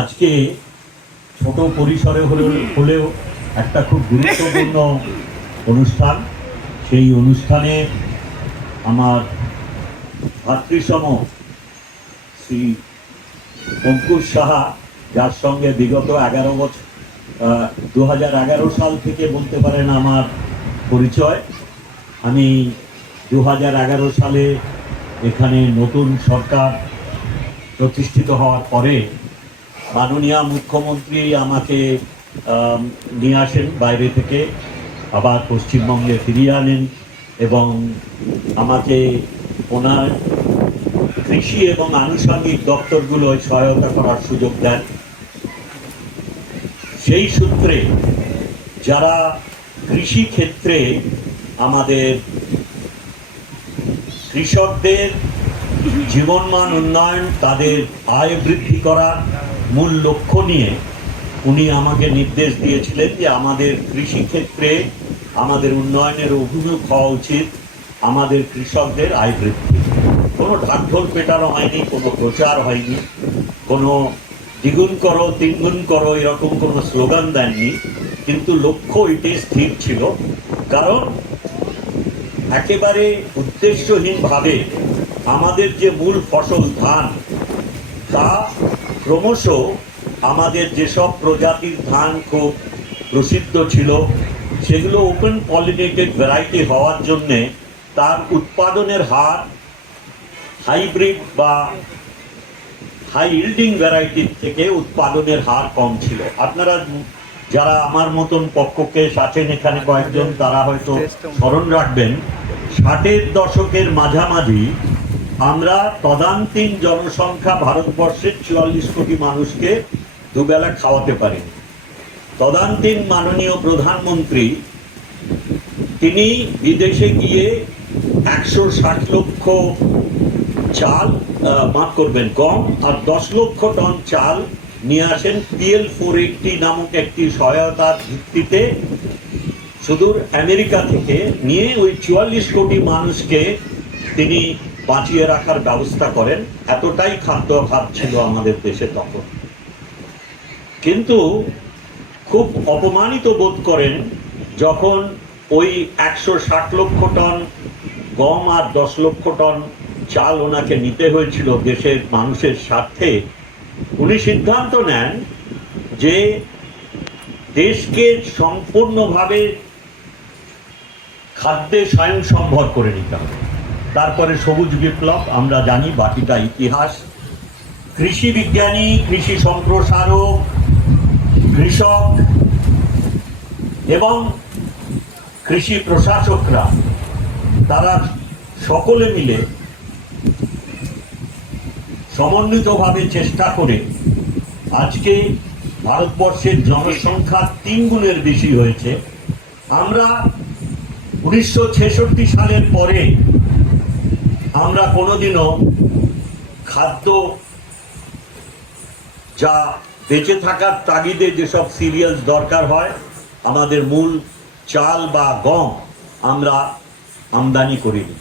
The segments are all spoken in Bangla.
আজকে ছোট পরিসরে হলেও একটা খুব গুরুত্বপূর্ণ অনুষ্ঠান। সেই অনুষ্ঠানে আমার ভাতৃসম শ্রী অঙ্কুশ সাহা, যার সঙ্গে বিগত 11 বছর 2011 সাল থেকে বলতে পারেন আমার পরিচয়। আমি 2011 সালে এখানে নতুন সরকার প্রতিষ্ঠিত হওয়ার পরে মাননীয় মুখ্যমন্ত্রী আমাকে নিয়ে আসেন বাইরে থেকে, আবার পশ্চিমবঙ্গে ফিরিয়ে আনেন এবং আমাকে ওনার কৃষি এবং আনুষঙ্গিক দপ্তরগুলোয় সহায়তা করার সুযোগ দেন। সেই সূত্রে যারা কৃষি ক্ষেত্রে আমাদের কৃষকদের জীবনমান উন্নয়ন, তাদের আয় বৃদ্ধি করার মূল লক্ষ্য নিয়ে উনি আমাকে নির্দেশ দিয়েছিলেন যে আমাদের কৃষি ক্ষেত্রে আমাদের উন্নয়নের অভিমুখ হওয়া উচিত আমাদের কৃষকদের আয় বৃদ্ধি। কোনো ঢাকঢোল পেটানো হয়নি, কোনো প্রচার হয়নি, কোনো দ্বিগুণ করো তিনগুণ করো এরকম কোনো স্লোগান দেননি, কিন্তু লক্ষ্য এটাই স্থির ছিল। কারণ একেবারে উদ্দেশ্যহীনভাবে আমাদের যে মূল ফসল ধান, তা ক্রমশ আমাদের যেসব প্রজাতির ধান খুব প্রসিদ্ধ ছিল সেগুলো ওপেন পলিনেটেড ভ্যারাইটি হওয়ার জন্যে তার উৎপাদনের হার হাইব্রিড বা হাই ইল্ডিং ভ্যারাইটির থেকে উৎপাদনের হার কম ছিল। আপনারা যারা আমার মতন পক্ষকে আছেন এখানে কয়েকজন, তারা হয়তো স্মরণ রাখবেন 60-এর দশকের মাঝামাঝি আমরা তদানীন্তন জনসংখ্যা ভারতবর্ষের 44 কোটি মানুষকে দুবেলা খাওয়াতে পারিনি। তদানীন্তন মাননীয় প্রধানমন্ত্রী তিনি বিদেশে গিয়ে 160 লক্ষ চাল গম আর 10 লক্ষ টন চাল নিয়ে আসেন PL 480 নামক একটি সহায়তার ভিত্তিতে সুদূর আমেরিকা থেকে নিয়ে ওই 44 কোটি মানুষকে তিনি বাঁচিয়ে রাখার ব্যবস্থা করেন। এতটাই খাদ্য অভাব ছিল আমাদের দেশে তখন। কিন্তু খুব অপমানিত বোধ করেন যখন ওই 160 লক্ষ টন গম আর 10 লক্ষ টন চাল ওনাকে নিতে হয়েছিল দেশের মানুষের স্বার্থে। উনি সিদ্ধান্ত নেন যে দেশকে সম্পূর্ণভাবে খাদ্যে স্বয়ংসম্ভর করে নিতে হবে। তারপরে সবুজ বিপ্লব, আমরা জানি বাকিটা ইতিহাস। কৃষি বিজ্ঞানী, কৃষি সম্প্রসারক, কৃষক এবং কৃষি প্রশাসকরা তারা সকলে মিলে সমন্বিতভাবে চেষ্টা করে আজকে ভারতবর্ষের জনসংখ্যা 3 গুণের বেশি হয়েছে। আমরা 1966 সালের পরে আমরা কোনোদিনও খাদ্য, যা বেঁচে থাকার তাগিদে যেসব সিরিয়ালস দরকার হয়, আমাদের মূল চাল বা গম আমরা আমদানি করিনি।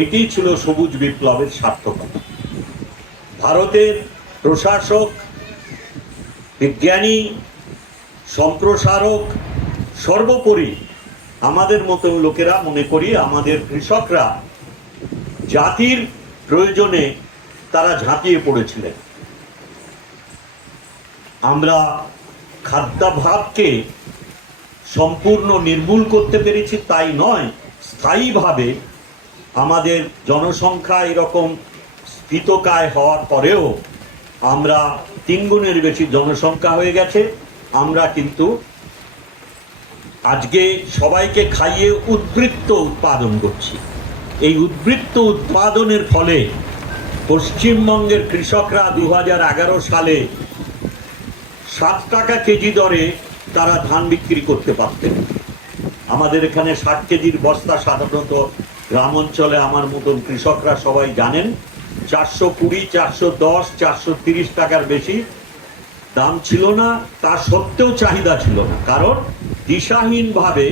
এটি ছিল সবুজ বিপ্লবের সার্থকতা। ভারতের প্রশাসক, বিজ্ঞানী, সম্প্রসারক, সর্বোপরি আমাদের মতো লোকেরা মনে করি আমাদের কৃষকরা জাতির প্রয়োজনে তারা ঝাঁপিয়ে পড়েছিলেন। আমরা খাদ্যাভাবকে সম্পূর্ণ নির্মূল করতে পেরেছি তাই নয়, স্থায়ীভাবে আমাদের জনসংখ্যা এরকম স্ফীতকায় হওয়ার পরেও আমরা 3 গুণের বেশি জনসংখ্যা হয়ে গেছে। আমরা কিন্তু আজকে সবাইকে খাইয়ে উদ্বৃত্ত উৎপাদন করছি। এই উদ্বৃত্ত উৎপাদনের ফলে পশ্চিমবঙ্গের কৃষকরা 2011 সালে 7 টাকা কেজি দরে তারা ধান বিক্রি করতে পারতেন। আমাদের এখানে 60 কেজির বস্তা সাধারণত গ্রাম অঞ্চলে আমার মতন কৃষকরা সবাই জানেন 420, 410, 430 টাকার বেশি দাম ছিল না। তা সত্ত্বেও চাহিদা ছিল না, কারণ দিশাহীনভাবে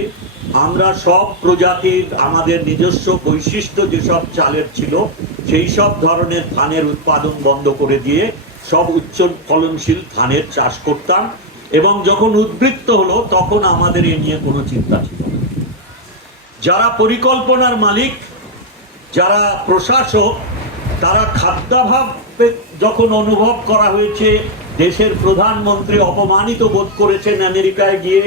আমরা সব প্রজাতির আমাদের নিজস্ব বৈশিষ্ট্য যেসব চালের ছিল সেই সব ধরনের ধানের উৎপাদন বন্ধ করে দিয়ে সব উচ্চ ফলনশীল ধানের চাষ করতাম, এবং যখন উদ্বৃত্ত হলো তখন আমাদের এ নিয়ে কোনো চিন্তা ছিল না। যারা পরিকল্পনার মালিক, যারা প্রশাসক, তারা খাদ্যাভাব যখন অনুভব করা হয়েছে, দেশের প্রধানমন্ত্রী অপমানিত বোধ করেছেন আমেরিকায় গিয়ে,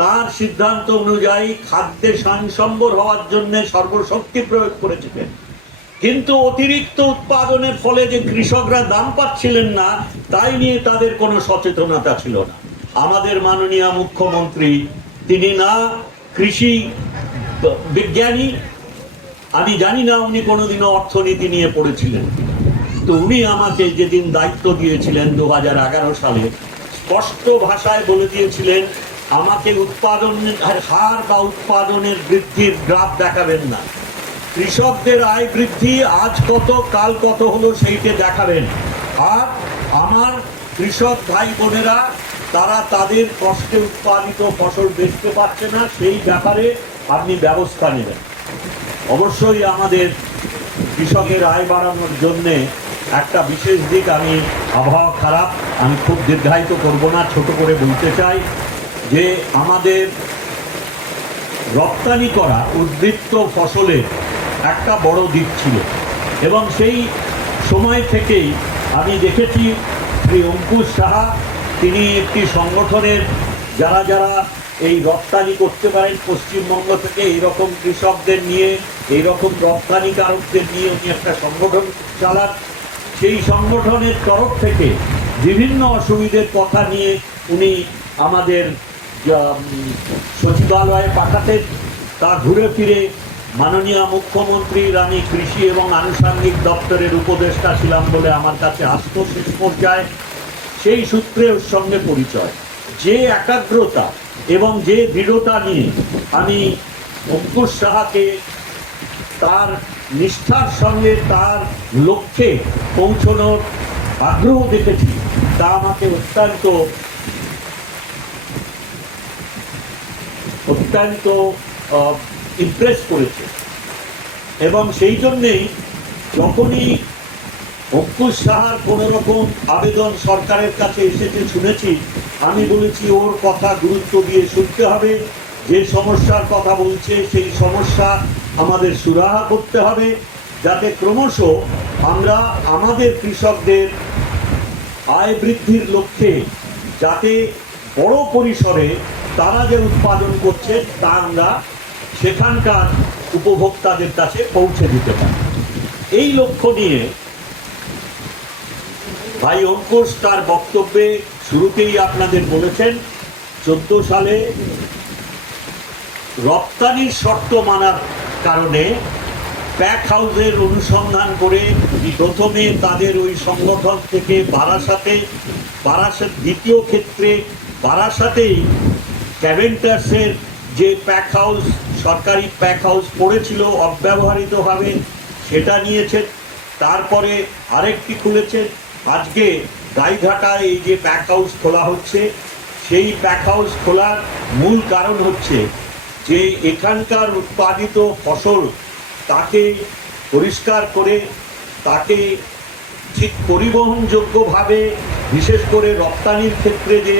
তার সিদ্ধান্ত অনুযায়ী খাদ্যে স্বয়ংসম্বর হওয়ার জন্য সর্বশক্তি প্রয়োগ করেছিলেন। কিন্তু অতিরিক্ত উৎপাদনের ফলে যে কৃষকরা দাম পাচ্ছিলেন না, তাই নিয়ে তাদের কোনো সচেতনতা ছিল না। আমাদের মাননীয় মুখ্যমন্ত্রী, তিনি না কৃষি বিজ্ঞানী, আমি জানি না উনি কোনোদিনও অর্থনীতি নিয়ে পড়েছিলেন, তো উনি আমাকে যেদিন দায়িত্ব দিয়েছিলেন 2011 সালে, স্পষ্ট ভাষায় বলে দিয়েছিলেন, আমাকে উৎপাদনের হার বা উৎপাদনের বৃদ্ধির গ্রাফ দেখাবেন না, কৃষকদের আয় বৃদ্ধি আজ কত কাল কত হলো সেইটা দেখাবেন, আর আমার কৃষক ভাই বোনেরা তারা তাদের কষ্টে উৎপাদিত ফসল বেচতে পারছে না, সেই ব্যাপারে আপনি ব্যবস্থা নেবেন। অবশ্যই আমাদের কৃষকের আয় বাড়ানোর জন্যে একটা বিশেষ দিক, আমি আবহাওয়া খারাপ, আমি খুব দীর্ঘায়িত করব না, ছোট করে বলতে চাই যে আমাদের রপ্তানি করা উদ্বৃত্ত ফসলের একটা বড় দিক ছিল, এবং সেই সময় থেকেই আমি দেখেছি শ্রী অঙ্কুশ সাহা, তিনি একটি সংগঠনের যারা যারা এই রপ্তানি করতে পারেন পশ্চিমবঙ্গ থেকে, এইরকম কৃষকদের নিয়ে, এইরকম রপ্তানিকারকদের নিয়ে উনি একটা সংগঠন চালান। সেই সংগঠনের তরফ থেকে বিভিন্ন অসুবিধের কথা নিয়ে উনি আমাদের সচিবালয়ে পাঠাতেন, তা ঘুরে ফিরে মাননীয় মুখ্যমন্ত্রীর আমি কৃষি এবং আনুষঙ্গিক দপ্তরের উপদেষ্টা ছিলাম বলে আমার কাছে আসত শেষ পর্যায়ে। সেই সূত্রে ওর সঙ্গে পরিচয়, যে একাগ্রতা এবং যে দৃঢ়তা নিয়ে আমি অঙ্কুশ সাহাকে তার নিষ্ঠার সঙ্গে তার লক্ষ্যে পৌঁছানোর আগ্রহ দেখেছি, তা আমাকে অত্যন্ত ইমপ্রেস করেছে। এবং সেই জন্যেই যখনই অঙ্কুশ সাহার কোনো রকম আবেদন সরকারের কাছে এসেছে শুনেছি, আমি বলেছি ওর কথা গুরুত্ব দিয়ে শুনতে হবে, যে সমস্যার কথা বলছে সেই সমস্যা আমাদের সুরাহা করতে হবে, যাতে ক্রমশ আমরা আমাদের কৃষকদের আয় বৃদ্ধির লক্ষ্যে যাতে বড় পরিসরে তারা যে উৎপাদন করছে তা আমরা সেখানকার উপভোক্তাদের কাছে পৌঁছে দিতে পারি। এই লক্ষ্য নিয়ে ভাই অঙ্কুশ তার বক্তব্যে শুরুতেই আপনাদের বলেছেন, 14 সালে রপ্তানির শর্ত মানার কারণে প্যাক হাউসের অনুসন্ধান করে প্রথমে তাদের ওই সংগঠন থেকে বারাসাত দ্বিতীয় ক্ষেত্রে বারাসাতেই ক্যাভেন্টাসের যে প্যাক হাউস, সরকারি প্যাক হাউস পড়েছিল অব্যবহৃতভাবে, সেটা নিয়েছেন। তারপরে আরেকটি খুলেছেন, আজকে গাইঘাটায় এই যে প্যাক হাউস খোলা হচ্ছে, সেই প্যাক হাউস খোলার মূল কারণ হচ্ছে যে এখানকার উৎপাদিত ফসল তাকে পরিষ্কার করে তাকে ঠিক পরিবহনযোগ্যভাবে, বিশেষ করে রপ্তানির ক্ষেত্রে যে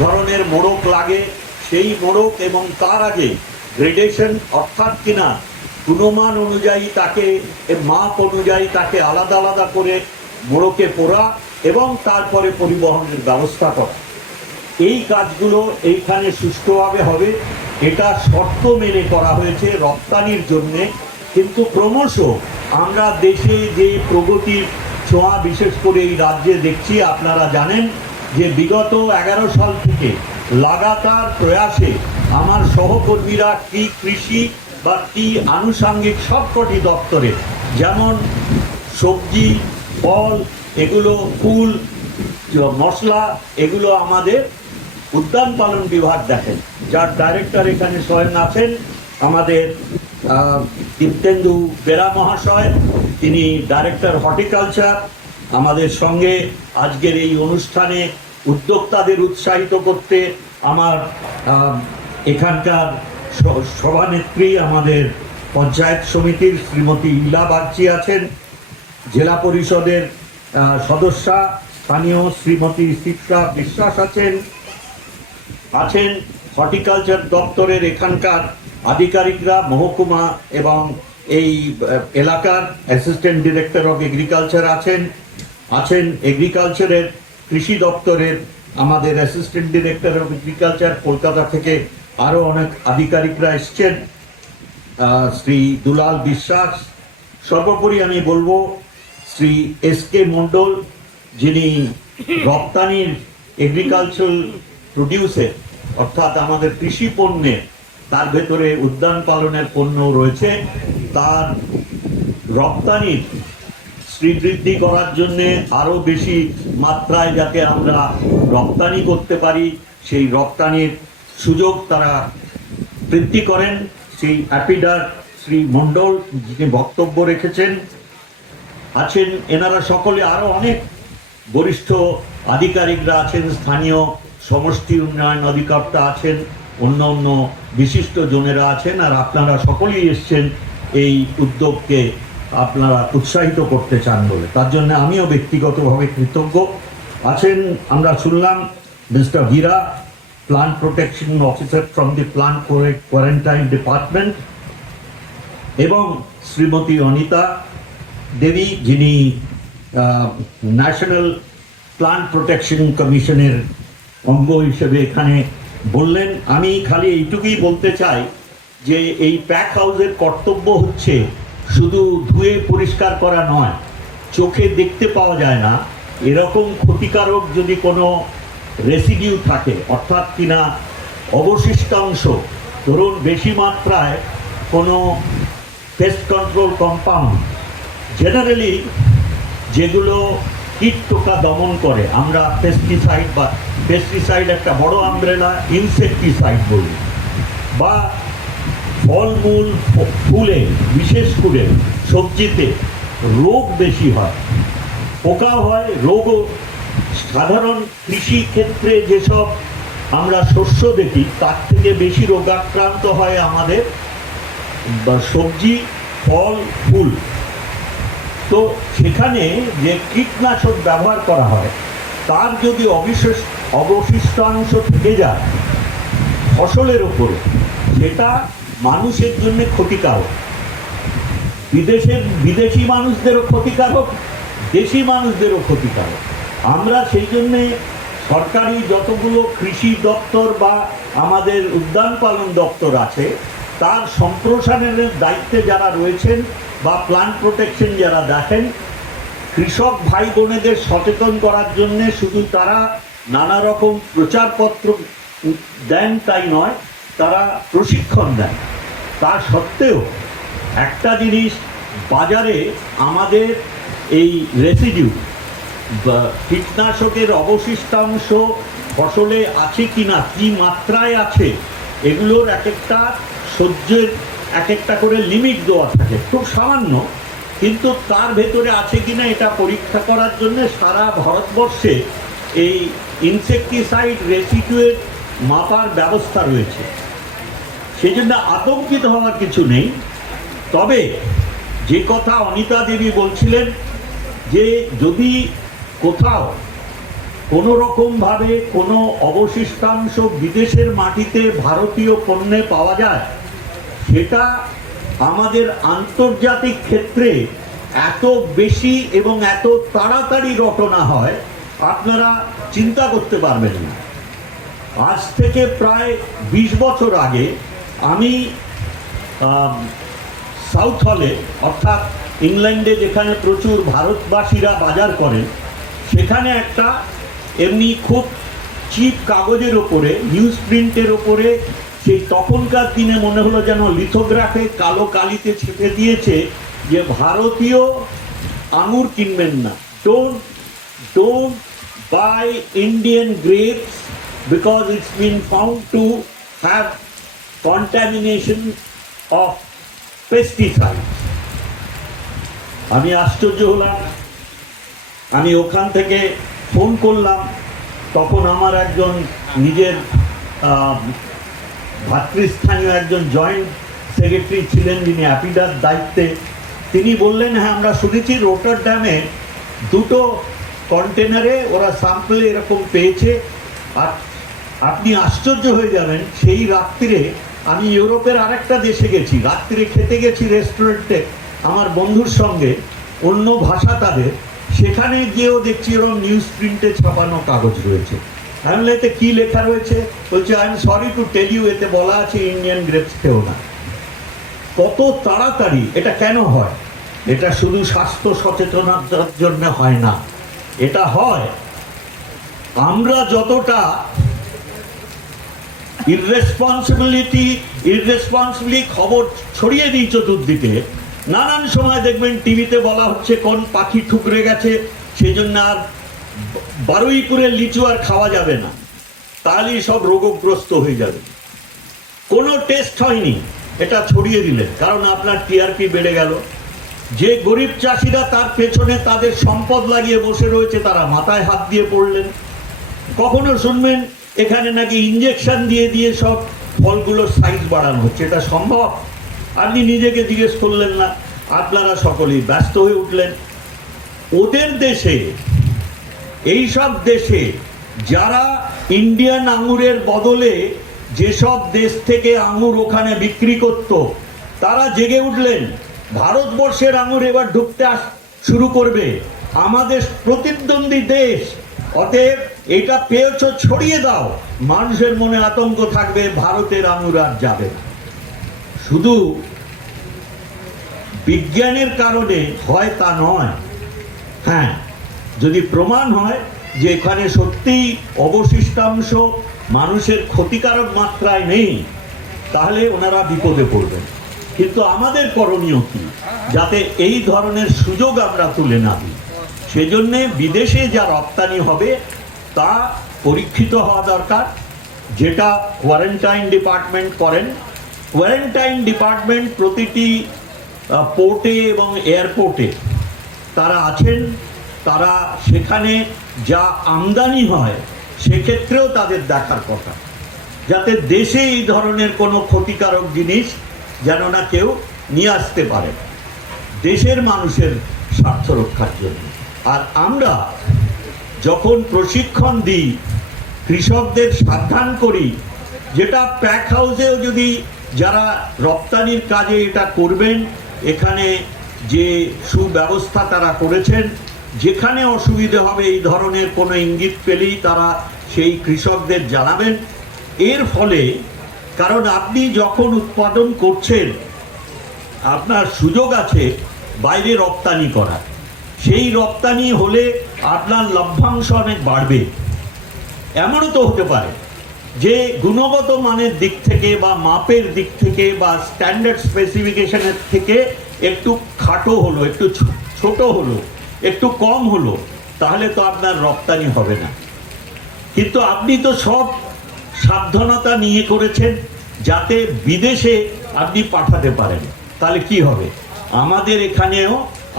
ধরনের মোড়ক লাগে সেই মোড়ক, এবং তার আগে গ্রেডেশন অর্থাৎ কিনা গুণমান অনুযায়ী তাকে মাপ অনুযায়ী তাকে আলাদা আলাদা করে মোড়কে পোড়া এবং তারপরে পরিবহনের ব্যবস্থা করা, এই কাজগুলো এইখানে সুষ্ঠুভাবে হবে। এটা শর্ত মেনে করা হয়েছে রপ্তানির জন্যে। কিন্তু ক্রমশ আমরা দেশে যে প্রগতির ছোঁয়া বিশেষ করে এই রাজ্যে দেখছি, আপনারা জানেন যে বিগত 11 সাল থেকে লাগাতার প্রয়াসে আমার সহকর্মীরা কি কৃষি বা কি আনুষঙ্গিক সবকটি দপ্তরে, যেমন সবজি, ফল, এগুলো ফুল, মশলা, এগুলো আমাদের উদ্যান পালন বিভাগ দেখেন, যার ডাইরেক্টর এখানে স্বয়ং আছেন আমাদের দীপ্তেন্দু বেরা মহাশয়, তিনি ডাইরেক্টর হর্টিকালচার। আমাদের সঙ্গে আজকের এই অনুষ্ঠানে উদ্যোক্তাদের উৎসাহিত করতে আমার এখানকার সভানেত্রী, আমাদের পঞ্চায়েত সমিতির শ্রীমতী ইলা বাগচি আছেন, জেলা পরিষদের সদস্যা স্থানীয় শ্রীমতী শিপ্রা বিশ্বাস আছেন হর্টিকালচার দপ্তরের এখানকার আধিকারিকরা, মহকুমা এবং এই এলাকার অ্যাসিস্ট্যান্ট ডিরেক্টর অফ এগ্রিকালচার আছেন এগ্রিকালচারের কৃষি দপ্তরের আমাদের assistant director of agriculture Kolkata থেকে আরও অনেক আধিকারিকরা এসছেন, শ্রী দুলাল বিশ্বাস। সর্বোপরি আমি বলবো শ্রী এস.কে. মণ্ডল, যিনি রপ্তানির এগ্রিকালচারাল প্রডিউসের অর্থাৎ আমাদের কৃষি পণ্যের, তার ভেতরে উদ্যান পালনের পণ্য রয়েছে, তার রপ্তানির শ্রীবৃদ্ধি করার জন্য আরও বেশি মাত্রায় যাতে আমরা রপ্তানি করতে পারি সেই রপ্তানির সুযোগ তারা বৃদ্ধি করেন। সেই অ্যাপিডার শ্রী মণ্ডল যিনি বক্তব্য রেখেছেন আছেন, এনারা সকলে আরও অনেক বরিষ্ঠ আধিকারিকরা আছেন, স্থানীয় সমষ্টি উন্নয়ন অধিকর্তা আছেন, অন্য অন্য বিশিষ্ট জনেরা আছেন, আর আপনারা সকলেই এসছেন এই উদ্যোগকে আপনারা উৎসাহিত করতে চান বলে, তার জন্য আমিও ব্যক্তিগতভাবে কৃতজ্ঞ। আছেন, আমরা শুনলাম mister Hira, plant protection officer from the plant quarantine department, এবং শ্রীমতী অনিতা দেবী, যিনি ন্যাশনাল প্লান্ট প্রোটেকশন কমিশনের অঙ্গ হিসেবে এখানে বললেন। আমি খালি এইটুকুই বলতে চাই যে এই প্যাক হাউসের কর্তব্য হচ্ছে শুধু ধুয়ে পরিষ্কার করা নয়, চোখে দেখতে পাওয়া যায় না এরকম ক্ষতিকারক যদি কোনো রেসিডিউ থাকে, অর্থাৎ কিনা অবশিষ্টাংশ, ধরুন বেশি মাত্রায় কোনো পেস্ট কন্ট্রোল কম্পাউন্ড, জেনারেলি যেগুলো কীট টোকা দমন করে, আমরা পেস্টিসাইড একটা বড় আমব্রেলা, ইনসেকটিসাইড বলি, বা ফলমূল ফুলে, বিশেষ করে সবজিতে রোগ বেশি হয়, পোকা হয়, রোগও। সাধারণ কৃষি ক্ষেত্রে যেসব আমরা শস্য দেখি তার থেকে বেশি রোগাক্রান্ত হয় আমাদের সবজি, ফল, ফুল। তো সেখানে যে কীটনাশক ব্যবহার করা হয় তার যদি অবশিষ্টাংশ থেকে যায় ফসলের উপরে, সেটা মানুষের জন্য ক্ষতিকারক, বিদেশি মানুষদেরও ক্ষতিকারক, দেশি মানুষদেরও ক্ষতিকারক। আমরা সেই জন্যে সরকারি যতগুলো কৃষি দপ্তর বা আমাদের উদ্যান পালন দপ্তর আছে তার সম্প্রসারণের দায়িত্বে যারা রয়েছেন বা প্লান্ট প্রোটেকশন যারা দেখেন, কৃষক ভাই বোনেদের সচেতন করার জন্যে শুধু তারা নানা রকম প্রচারপত্র দেন তাই নয়, তারা প্রশিক্ষণ দেন। তা সত্ত্বেও একটা জিনিস, বাজারে আমাদের এই রেসিডিউ কীটনাশকের অবশিষ্টাংশ ফসলে আছে কিনা, কি মাত্রায় আছে, এগুলোর এক একটা সহ্যের এক একটা করে লিমিট দেওয়া থাকে, খুব সামান্য, কিন্তু তার ভেতরে আছে কিনা এটা পরীক্ষা করার জন্য সারা ভারতবর্ষে এই ইনসেকটিসাইড রেসিডিউয়ের মাপার ব্যবস্থা রয়েছে। সেই জন্য আতঙ্কিত হওয়ার কিছু নেই। তবে যে কথা অনিতা দেবী বলছিলেন যে যদি কোথাও কোনো রকমভাবে কোনো অবশিষ্টাংশ বিদেশের মাটিতে ভারতীয় পণ্যে পাওয়া যায়, সেটা আমাদের আন্তর্জাতিক ক্ষেত্রে এত বেশি এবং এত তাড়াতাড়ি ঘটনা হয় আপনারা চিন্তা করতে পারবেন না। আজ থেকে প্রায় 20 বছর আগে আমি সাউথ হলে, অর্থাৎ ইংল্যান্ডে যেখানে প্রচুর ভারতবাসীরা বাজার করেন, সেখানে একটা এমনি খুব চিপ কাগজের ওপরে, নিউজ প্রিন্টের ওপরে, সেই তখনকার দিনে মনে হলো যেন লিথোগ্রাফে কালো কালিতে ছেপে দিয়েছে যে ভারতীয় আঙুর কিনবেন না, don't by Indian grapes because it's been found to have contamination of pesticide. আমি আশ্চর্য হলাম। আমি ওখান থেকে ফোন করলাম, তখন আমার একজন নিজের ভাতৃস্থানীয় একজন জয়েন্ট সেক্রেটারি ছিলেন যিনি অ্যাপিডার দায়িত্বে। তিনি বললেন, হ্যাঁ আমরা শুনেছি রোটারড্যামে 2 কন্টেনারে ওরা স্যাম্পলে এরকম পেয়েছে। আর আপনি আশ্চর্য হয়ে যাবেন, সেই রাত্রিরে আমি ইউরোপের আরেকটা দেশে গেছি, রাত্রিরে খেতে গেছি রেস্টুরেন্টে আমার বন্ধুর সঙ্গে, অন্য ভাষা তাদের, সেখানে গিয়েও দেখছি এরকম নিউজ প্রিন্টে ছাপানো কাগজ রয়েছে। আমি এতে কি লেখা রয়েছে, বলছে I am sorry to tell you, এতে বলা আছে ইন্ডিয়ান গ্রেপস খেও না। কত তাড়াতাড়ি এটা কেন হয়? এটা শুধু স্বাস্থ্য সচেতনতার জন্য হয় না, এটা হয় আমরা যতটা ইররেসপন্সিবলি খবর ছড়িয়ে দিই চতুর্দিকে। নানান সময় দেখবেন টিভিতে বলা হচ্ছে কোন পাখি ঠুকরে গেছে, সেই জন্য আর বারুইপুরের লিচু আর খাওয়া যাবে না, তাহলেই সব রোগগ্রস্ত হয়ে যাবে। কোনো টেস্ট হয়নি, এটা ছড়িয়ে দিলেন, কারণ আপনার টিআরপি বেড়ে গেল। যে গরিব চাষিরা তার পেছনে তাদের সম্পদ লাগিয়ে বসে রয়েছে, তারা মাথায় হাত দিয়ে পড়লেন। কখনো শুনবেন এখানে নাকি ইঞ্জেকশন দিয়ে দিয়ে সব ফলগুলোর সাইজ বাড়ানো হচ্ছে, এটা সম্ভব? আপনি নিজেকে জিজ্ঞেস করলেন না, আপনারা সকলেই ব্যস্ত হয়ে উঠলেন। ওদের দেশে, এইসব দেশে যারা ইন্ডিয়ান আঙুরের বদলে যেসব দেশ থেকে আঙুর ওখানে বিক্রি করত, তারা জেগে উঠলেন, ভারতবর্ষের আঙুর এবার ঢুকতে শুরু করবে, আমাদের প্রতিদ্বন্দ্বী দেশ, অতএব এটা পেয়েছ ছড়িয়ে দাও। মানুষের মনে আতঙ্ক থাকবে, ভারতের আঙুর আর যাবে না। শুধু বিজ্ঞানের কারণে হয় তা নয়, হ্যাঁ, যদি প্রমাণ হয় যে এখানে সত্যিই অবশিষ্টাংশ মানুষের ক্ষতিকারক মাত্রায় নেই, তাহলে ওনারা বিপদে পড়বেন। কিন্তু আমাদের করণীয় কি, যাতে এই ধরনের সুযোগ আমরা তুলে না দিই। সেজন্য বিদেশে যা রপ্তানি হবে তা পরীক্ষিত হওয়া দরকার, যেটা কোয়ারেন্টাইন ডিপার্টমেন্ট করেন। কোয়ারেন্টাইন ডিপার্টমেন্ট প্রতিটি পোর্টে এবং এয়ারপোর্টে তারা আছেন, তারা সেখানে যা আমদানি হয় সেক্ষেত্রেও তাদের দেখার কথা, যাতে দেশে এই ধরনের কোনো ক্ষতিকারক জিনিস যেন না কেউ নিয়ে আসতে পারে, দেশের মানুষের স্বার্থ রক্ষার জন্য। আর আমরা যখন প্রশিক্ষণ দিই, কৃষকদের সাবধান করি, যেটা প্যাক হাউসেও যদি যারা রপ্তানির কাজে এটা করবেন, এখানে যে সুব্যবস্থা তারা করেছেন, যেখানে অসুবিধে হবে এই ধরনের কোনো ইঙ্গিত পেলেই তারা সেই কৃষকদের জানাবেন। এর ফলে, কারণ আপনি যখন উৎপাদন করছেন আপনার সুযোগ আছে বাইরে রপ্তানি করার, সেই রপ্তানি হলে আপনার লভ্যাংশ অনেক বাড়বে। এমনও তো হতে পারে যে গুণগত মানের দিক থেকে বা মাপের দিক থেকে বা স্ট্যান্ডার্ড স্পেসিফিকেশনের থেকে একটু খাটো হলো, একটু ছোট হলো, একটু কম হলো, তাহলে তো আপনার রপ্তানি হবে না। কিন্তু আপনি তো সব সাবধানতা নিয়ে করেছেন যাতে বিদেশে আপনি পাঠাতে পারেন, তাহলে কি হবে? আমাদের এখানেও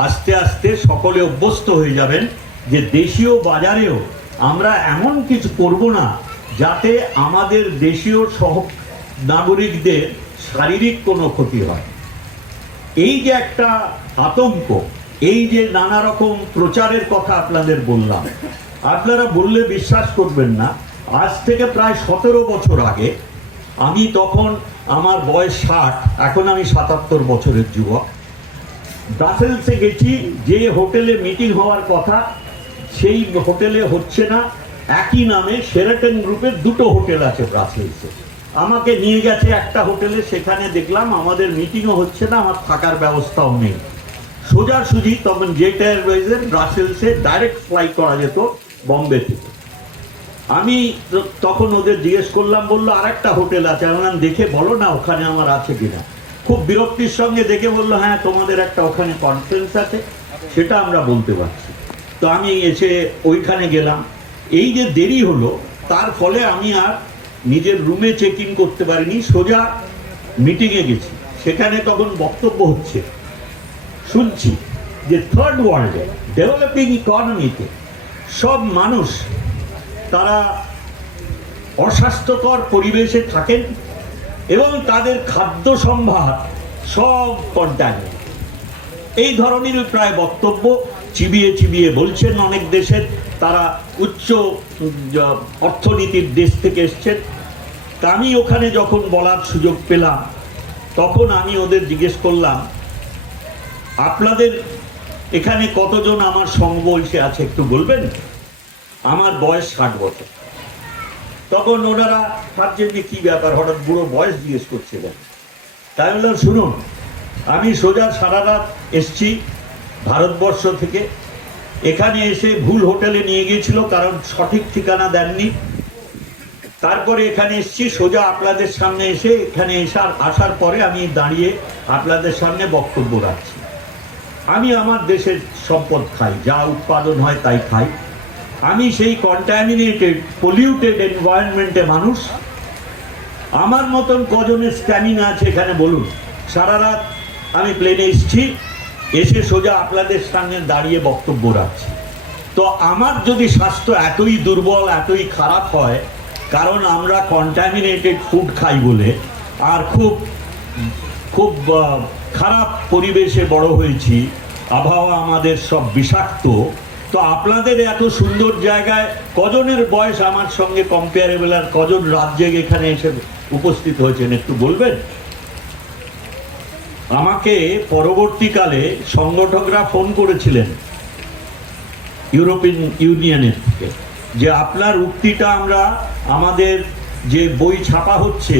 আস্তে আস্তে সকলে অভ্যস্ত হয়ে যাবেন যে দেশীয় বাজারেও আমরা এমন কিছু করব না যাতে আমাদের দেশীয় সহ নাগরিকদের শারীরিক কোনো ক্ষতি হয়। এই যে একটা আতঙ্ক, এই যে নানা রকম প্রচারের কথা আপনাদের বললাম, আপনারা বললে বিশ্বাস করবেন না, আজ থেকে প্রায় 17 বছর আগে, আমি তখন আমার বয়স 60, এখন আমি 77 বছরের যুবক, ব্রাসেলসে গেছি। যে হোটেলে মিটিং হওয়ার কথা সেই হোটেলে হচ্ছে না, একই নামে শেরাটন গ্রুপের 2টো হোটেল আছে ব্রাসেলসে। আমাকে নিয়ে গেছে একটা হোটেলে, সেখানে দেখলাম আমাদের মিটিংও হচ্ছে না, আমার থাকার ব্যবস্থাও নেই। সোজাসুজি তখন জেট এয়ারওয়েজের ব্রাসেলসে ডাইরেক্ট ফ্লাইট করা যেত বম্বে থেকে। আমি তখন ওদের জিজ্ঞেস করলাম, বললো আরেকটা হোটেল আছে। আমি দেখে বলো না ওখানে আমার আছে কিনা। খুব বিরক্তির সঙ্গে দেখে বললো, হ্যাঁ তোমাদের একটা ওখানে কনফারেন্স আছে, সেটা আমরা বলতে পারছি। তো আমি এসে ওইখানে গেলাম। এই যে দেরি হলো, তার ফলে আমি আর নিজের রুমে চেক ইন করতে পারিনি, সোজা মিটিংয়ে গেছি। সেখানে তখন বক্তব্য হচ্ছে, শুনছি যে থার্ড ওয়ার্ল্ডে, ডেভেলপিং ইকোনমিতে সব মানুষ তারা অস্বাস্থ্যকর পরিবেশে থাকেন এবং তাদের খাদ্য সম্ভার সব কন্টামিনেটেড। এই ধরনের প্রায় বক্তব্য চিবিয়ে চিবিয়ে বলছেন অনেক দেশের তারা উচ্চ অর্থনীতির দেশ থেকে এসছেন। তা আমি ওখানে যখন বলার সুযোগ পেলাম, তখন আমি ওদের জিজ্ঞেস করলাম, আপনাদের এখানে কতজন আমার সমবয়সী আছে একটু বলবেন? আমার বয়স 60 বছর। তখন ওনারা ভাবছেন যে কি ব্যাপার, হঠাৎ বুড়ো বয়স জিজ্ঞেস করছিলেন। তাই বললাম, শুনুন, আমি সোজা সারা রাত এসছি ভারতবর্ষ থেকে। এখানে এসে ভুল হোটেলে নিয়ে গিয়েছিল, কারণ সঠিক ঠিকানা দেননি। তারপরে এখানে এসছি, সোজা আপনাদের সামনে এসে এখানে আসার পরে আমি দাঁড়িয়ে আপনাদের সামনে বক্তব্য রাখছি। আমি আমার দেশের সম্পদ খাই, যা উৎপাদন হয় তাই খাই। আমি সেই কন্টামিনেটেড পলিউটেড এনভায়রনমেন্টে মানুষ। আমার মতন কজনের স্ট্যামিনা আছে এখানে বলুন? সারা রাত আমি প্লেনে এসছি, এসে সোজা আপনাদের সামনে দাঁড়িয়ে বক্তব্য রাখছি। তো আমার যদি স্বাস্থ্য এতই দুর্বল, এতই খারাপ হয়, কারণ আমরা কন্টামিনেটেড ফুড খাই বলে, আর খুব খুব খারাপ পরিবেশে বড় হয়েছি, আবহাওয়া আমাদের সব বিষাক্ত, তো আপনাদের এত সুন্দর জায়গায় কজনের বয়স আমার সঙ্গে কম্পেয়ারেবল, আর কজন রাজ্যে এখানে এসে উপস্থিত হয়েছেন একটু বলবেন? আমাকে পরবর্তীকালে সংগঠকরা ফোন করেছিলেন ইউরোপিয়ান ইউনিয়নের থেকে, যে আপনার উক্তিটা আমরা আমাদের যে বই ছাপা হচ্ছে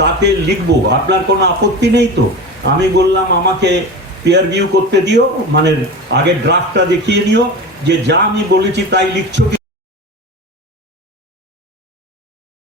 তাতে লিখবো, আপনার কোনো আপত্তি নেই তো? আমি বললাম, আমাকে পিয়ার রিভিউ করতে দিও, মানে আগে ড্রাফটটা দেখিয়ে নিও, যে যা আমি বলেছি তাই লিখছো কি